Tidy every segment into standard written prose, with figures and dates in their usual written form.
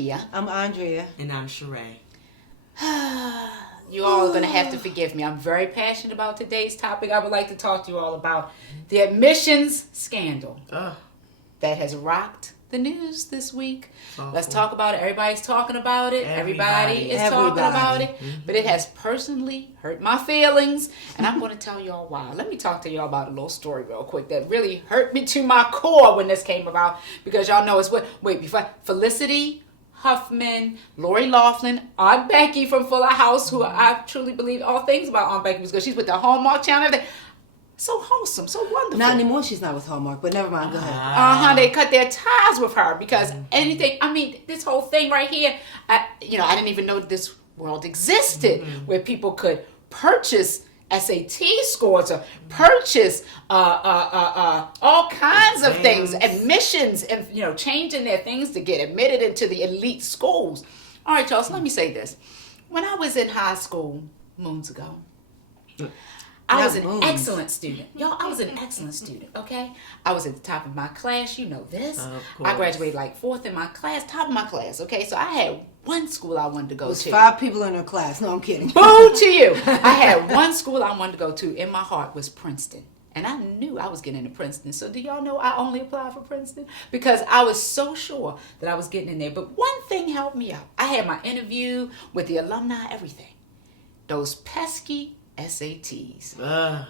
Nakia. I'm Andrea. And I'm Cheré. You all are going to have to forgive me. I'm very passionate about today's topic. I would like to talk to you all about the admissions scandal that has rocked the news this week. Let's talk about it. Everybody's talking about it. Everybody is talking about it. Mm-hmm. But it has personally hurt my feelings. And I'm going to tell y'all why. Let me talk to y'all about a little story real quick that really hurt me to my core when this came about. Because y'all know it's before Felicity Huffman, Lori Loughlin, Aunt Becky from Fuller House, who I truly believe all things about Aunt Becky because she's with the Hallmark Channel. So wholesome, so wonderful. Not anymore, she's not with Hallmark, but never mind, go ahead. They cut their ties with her because this whole thing right here, I didn't even know this world existed where people could purchase SAT scores or purchase all kinds of things, admissions, and changing their things to get admitted into the elite schools. All right, y'all, so let me say this. When I was in high school moons ago, I was an excellent student. Y'all, I was an excellent student, okay? I was at the top of my class. You know this. I graduated like 4th in my class, top of my class, okay? So I had one school I wanted to go to. 5 people in her class. No, I'm kidding. Boo to you. I had one school I wanted to go to in my heart was Princeton. And I knew I was getting into Princeton. So do y'all know I only applied for Princeton? Because I was so sure that I was getting in there. But one thing helped me out. I had my interview with the alumni, everything. Those pesky SATs.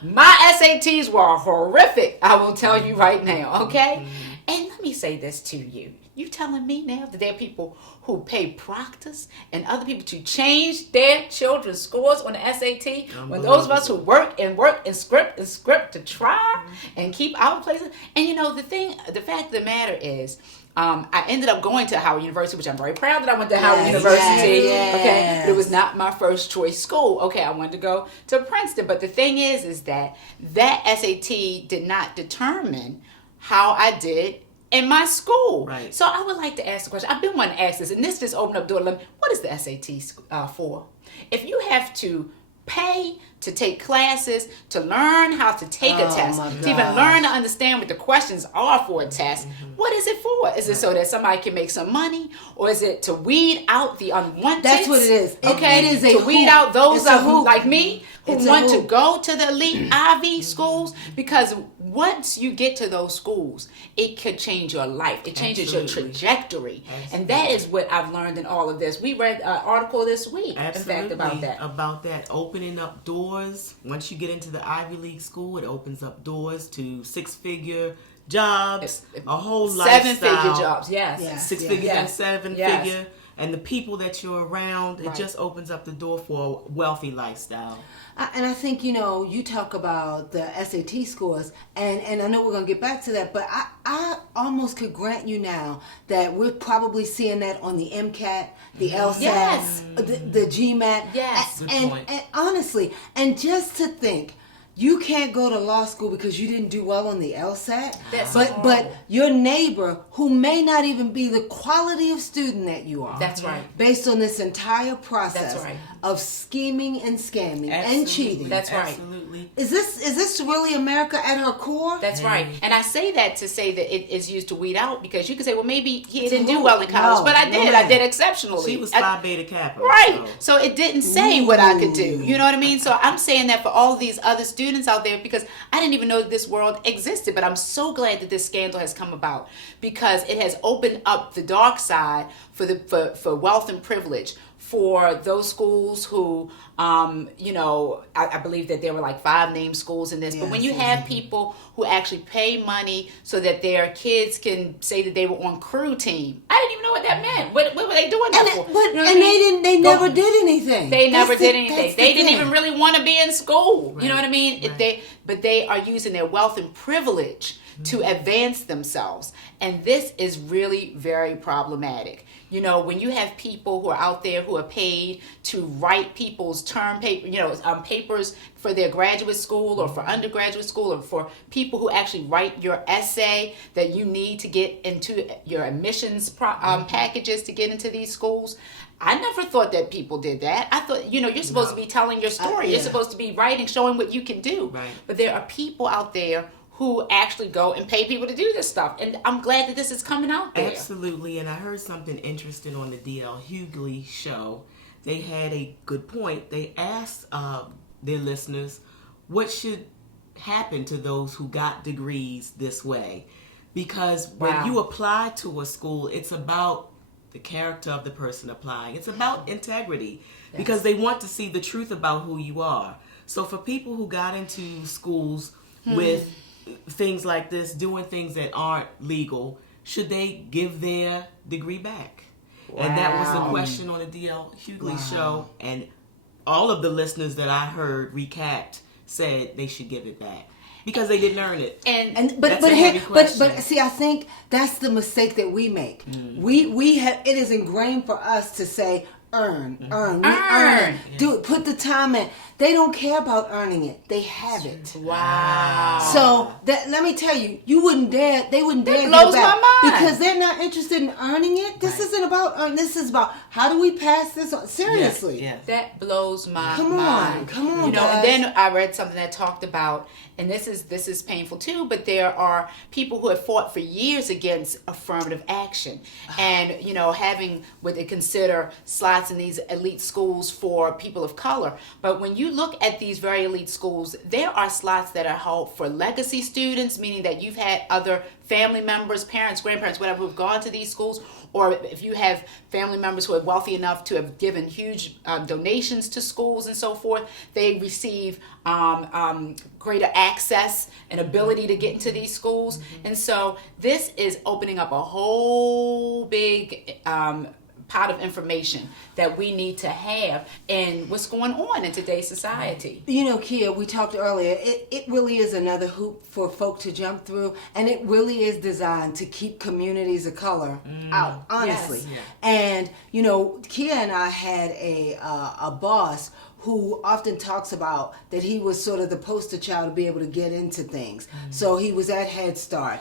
My SATs were horrific, I will tell you right now, okay? And let me say this to you. You telling me now that there are people who pay proctors and other people to change their children's scores on the SAT when those of us who work and script to try and keep our places. And the fact of the matter is, I ended up going to Howard University, which I'm very proud that I went to Howard University. Okay, but it was not my first choice school. Okay, I wanted to go to Princeton, but the thing is that SAT did not determine how I did in my school. Right. So I would like to ask the question. I've been wanting to ask this, and this just opened up the door. What is the SAT for? If you have to pay to take classes, to learn how to take a test, to even learn to understand what the questions are for a test, what is it for? Is it so that somebody can make some money? Or is it to weed out the unwanted? That's what it is. Okay, it is to weed out those like me who want to go to the elite Ivy schools, because once you get to those schools, it could change your life. It changes your trajectory. And that is what I've learned in all of this. We read an article this week, in fact, about that. About that, opening up doors. Once you get into the Ivy League school, it opens up doors to 6-figure jobs, a whole lifestyle. 7-figure jobs, yes. 6 figures and 7-figure. And the people that you're around, it just opens up the door for a wealthy lifestyle. And I think, you talk about the SAT scores, and I know we're going to get back to that, but I almost could grant you now that we're probably seeing that on the MCAT, the LSAT, the GMAT. Yes. And honestly, and just to think, you can't go to law school because you didn't do well on the LSAT. But your neighbor, who may not even be the quality of student that you are. That's right. Based on this entire process of scheming and scamming and cheating. That's right. Absolutely. Is this really America at her core? That's right. And I say that to say that it is used to weed out, because you can say, well, maybe he didn't do well in college, but I did. I did exceptionally. She was Phi Beta Kappa. Right. So it didn't say what I could do. You know what I mean? So I'm saying that for all these other students out there, because I didn't even know that this world existed, but I'm so glad that this scandal has come about, because it has opened up the dark side for wealth and privilege, for those schools who, I believe that there were like 5 named schools in this. But when you have people who actually pay money so that their kids can say that they were on crew team, I didn't even know what that meant. What were they doing that for? They never did anything. They never did anything. They didn't even really want to be in school. Right. You know what I mean? Right. But they are using their wealth and privilege to advance themselves. And this is really very problematic. When you have people who are out there who are paid to write people's term paper, papers for their graduate school or for undergraduate school, or for people who actually write your essay that you need to get into your admissions packages to get into these schools. I never thought that people did that. I thought, you're supposed to be telling your story. You're supposed to be writing, showing what you can do. Right. But there are people out there who actually go and pay people to do this stuff. And I'm glad that this is coming out there. Absolutely. And I heard something interesting on the D.L. Hughley show. They had a good point. They asked their listeners what should happen to those who got degrees this way. Because when you apply to a school, it's about the character of the person applying. It's about integrity. Yes. Because they want to see the truth about who you are. So for people who got into schools with things like this, doing things that aren't legal, should they give their degree back? Wow. And that was the question on the D.L. Hughley show. And all of the listeners that I heard recap said they should give it back. Because they didn't earn it. But see, I think that's the mistake that we make. We have, it is ingrained for us to say earn. We earn it. Do it. Put the time in. They don't care about earning it. They have it. Wow. So let me tell you, they wouldn't dare That give blows back my mind. because they're not interested in earning it. This isn't about earning. This is about how do we pass this on? Seriously. Yes. That blows my Come mind. on, You know, guys. and then I read something that talked about, and this is painful too, but there are people who have fought for years against affirmative action and, you know, having what they consider slots in these elite schools for people of color. But when you look at these very elite schools, there are slots that are held for legacy students, meaning that you've had other family members, parents, grandparents, whatever, who've gone to these schools, or if you have family members who are wealthy enough to have given huge donations to schools and so forth, they receive greater access and ability to get into these schools. And so this is opening up a whole big pot of information that we need to have and what's going on in today's society. You know, Kia, we talked earlier, it really is another hoop for folk to jump through, and it really is designed to keep communities of color out, honestly. Yes. Yeah. And, you know, Kia and I had a boss who often talks about that he was sort of the poster child to be able to get into things. So he was at Head Start,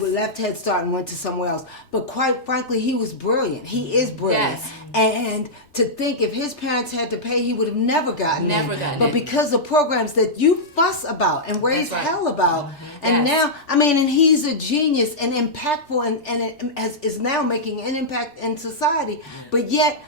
left Head Start and went to somewhere else. But quite frankly, he was brilliant. He is brilliant. Yes. And to think if his parents had to pay, he would have never gotten in. But in. because of programs that you fuss about and raise hell about, and Yes. now, I mean, and he's a genius and impactful and it is now making an impact in society. But yet,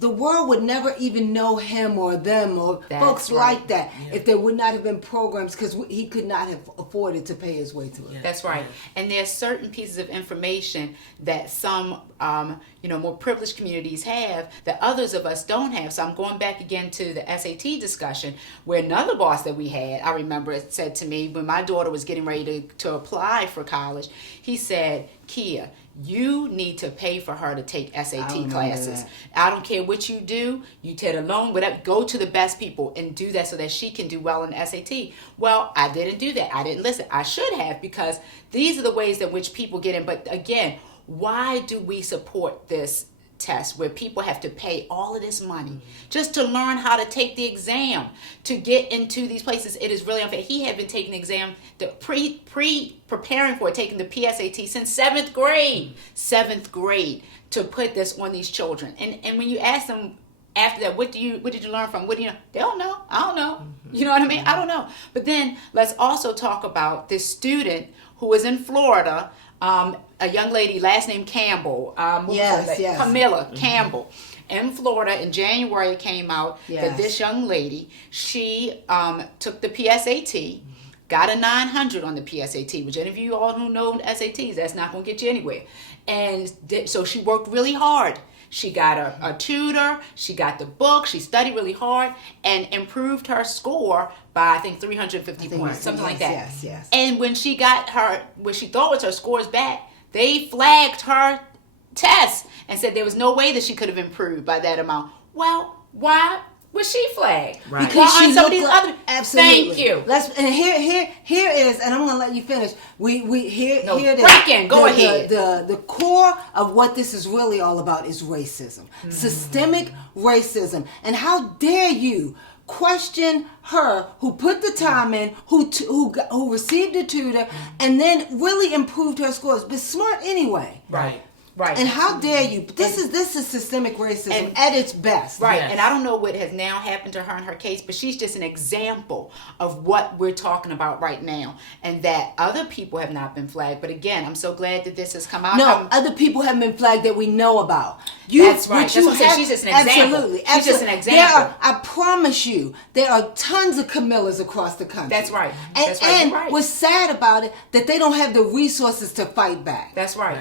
the world would never even know him or them or folks like that if there would not have been programs, because he could not have afforded to pay his way to it. That's right. And there's certain pieces of information that some, more privileged communities have that others of us don't have. So I'm going back again to the SAT discussion where another boss that we had, I remember it said to me when my daughter was getting ready to apply for college, he said, Kia, you need to pay for her to take SAT classes. I don't care what you do. You take a loan, whatever. Go to the best people and do that so that she can do well in SAT. Well, I didn't do that. I didn't listen. I should have, because these are the ways in which people get in. But again, why do we support this test where people have to pay all of this money just to learn how to take the exam to get into these places? It is really unfair. He had been taking the exam, preparing for it, taking the PSAT since 7th grade to put this on these children. And when you ask them after that, what did you learn from? What do you know? They don't know. I don't know. You know what I mean? I don't know. But then let's also talk about this student who was in Florida, a young lady, last name Campbell, Camilla Campbell. In Florida, in January, it came out that this young lady, she took the PSAT, got a 900 on the PSAT, which any of you all who know SATs, that's not going to get you anywhere. And so she worked really hard. She got a tutor, she got the book, she studied really hard, and improved her score by, I think, 350 points, something like that. Yes. And when she got when she thought was her scores back, they flagged her test and said there was no way that she could have improved by that amount. Well, why was she flagged? Right. Because she some of these other. Absolutely. Thank you. And here is, and I'm going to let you finish. Here Go ahead. The core of what this is really all about is racism, systemic racism, and how dare you question her who put the time in, who received a tutor, and then really improved her scores, but smart anyway. Right. Right. And how dare you? This is systemic racism at its best. Right. Yes. And I don't know what has now happened to her in her case, but she's just an example of what we're talking about right now. And that other people have not been flagged. But again, I'm so glad that this has come out. No, other people have been flagged that we know about. That's right. That's what I'm saying. She's just an example. Absolutely. She's just an example. I promise you, there are tons of Camillas across the country. That's right. And, That's right. and You're right. what's sad about it, that they don't have the resources to fight back. That's right.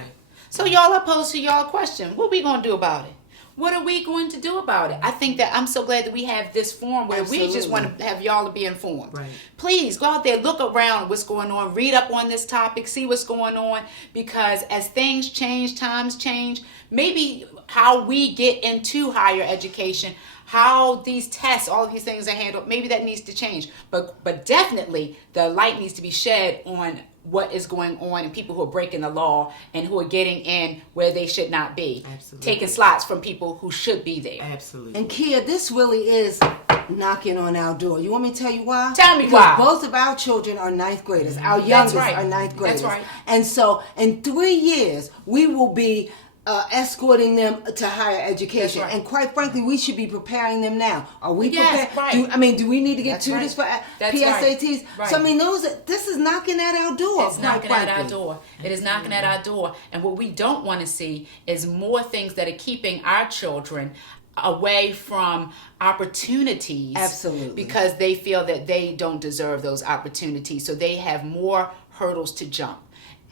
So y'all, I pose to y'all a question. What are we going to do about it? What are we going to do about it? I think that I'm so glad that we have this forum where we just want to have y'all to be informed. Right. Please go out there, look around what's going on, read up on this topic, see what's going on, because as things change, times change, maybe how we get into higher education, how these tests, all of these things are handled, maybe that needs to change. But definitely the light needs to be shed on what is going on and people who are breaking the law and who are getting in where they should not be. Absolutely. Taking slots from people who should be there. Absolutely. And Kia, this really is knocking on our door. You want me to tell you why? Tell me because why. Both of our children are ninth graders. Our youngest right. are ninth graders. That's right. And so in 3 years, we will be escorting them to higher education. Right. And quite frankly, we should be preparing them now. Are we Yes, prepared? right. Do we need to get That's tutors for That's PSATs? right. So I mean, this is knocking at our door. It's knocking at our door. It is knocking at our door. And what we don't want to see is more things that are keeping our children away from opportunities. Absolutely. Because they feel that they don't deserve those opportunities. So they have more hurdles to jump.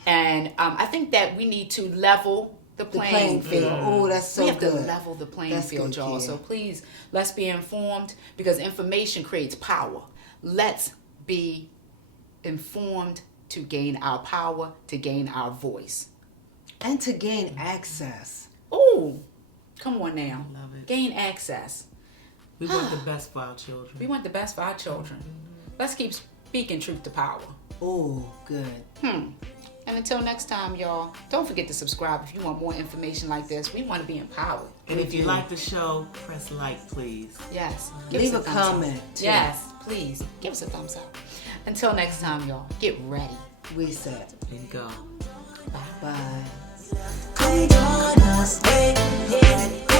And I think that we need to level the playing field. Oh, that's so good. We have to level the playing field, y'all. So please, let's be informed, because information creates power. Let's be informed to gain our power, to gain our voice. And to gain access. Ooh, come on now. I love it. Gain access. We want the best for our children. We want the best for our children. Let's keep speaking truth to power. Oh, good. And until next time, y'all, don't forget to subscribe if you want more information like this. We want to be empowered. And if you like the show, press like, please. Yes. Leave us a thumbs up. comment, too. Yes, please. Give us a thumbs up. Until next time, y'all, get ready. Reset. And go. Bye. Come join us, hey, hey.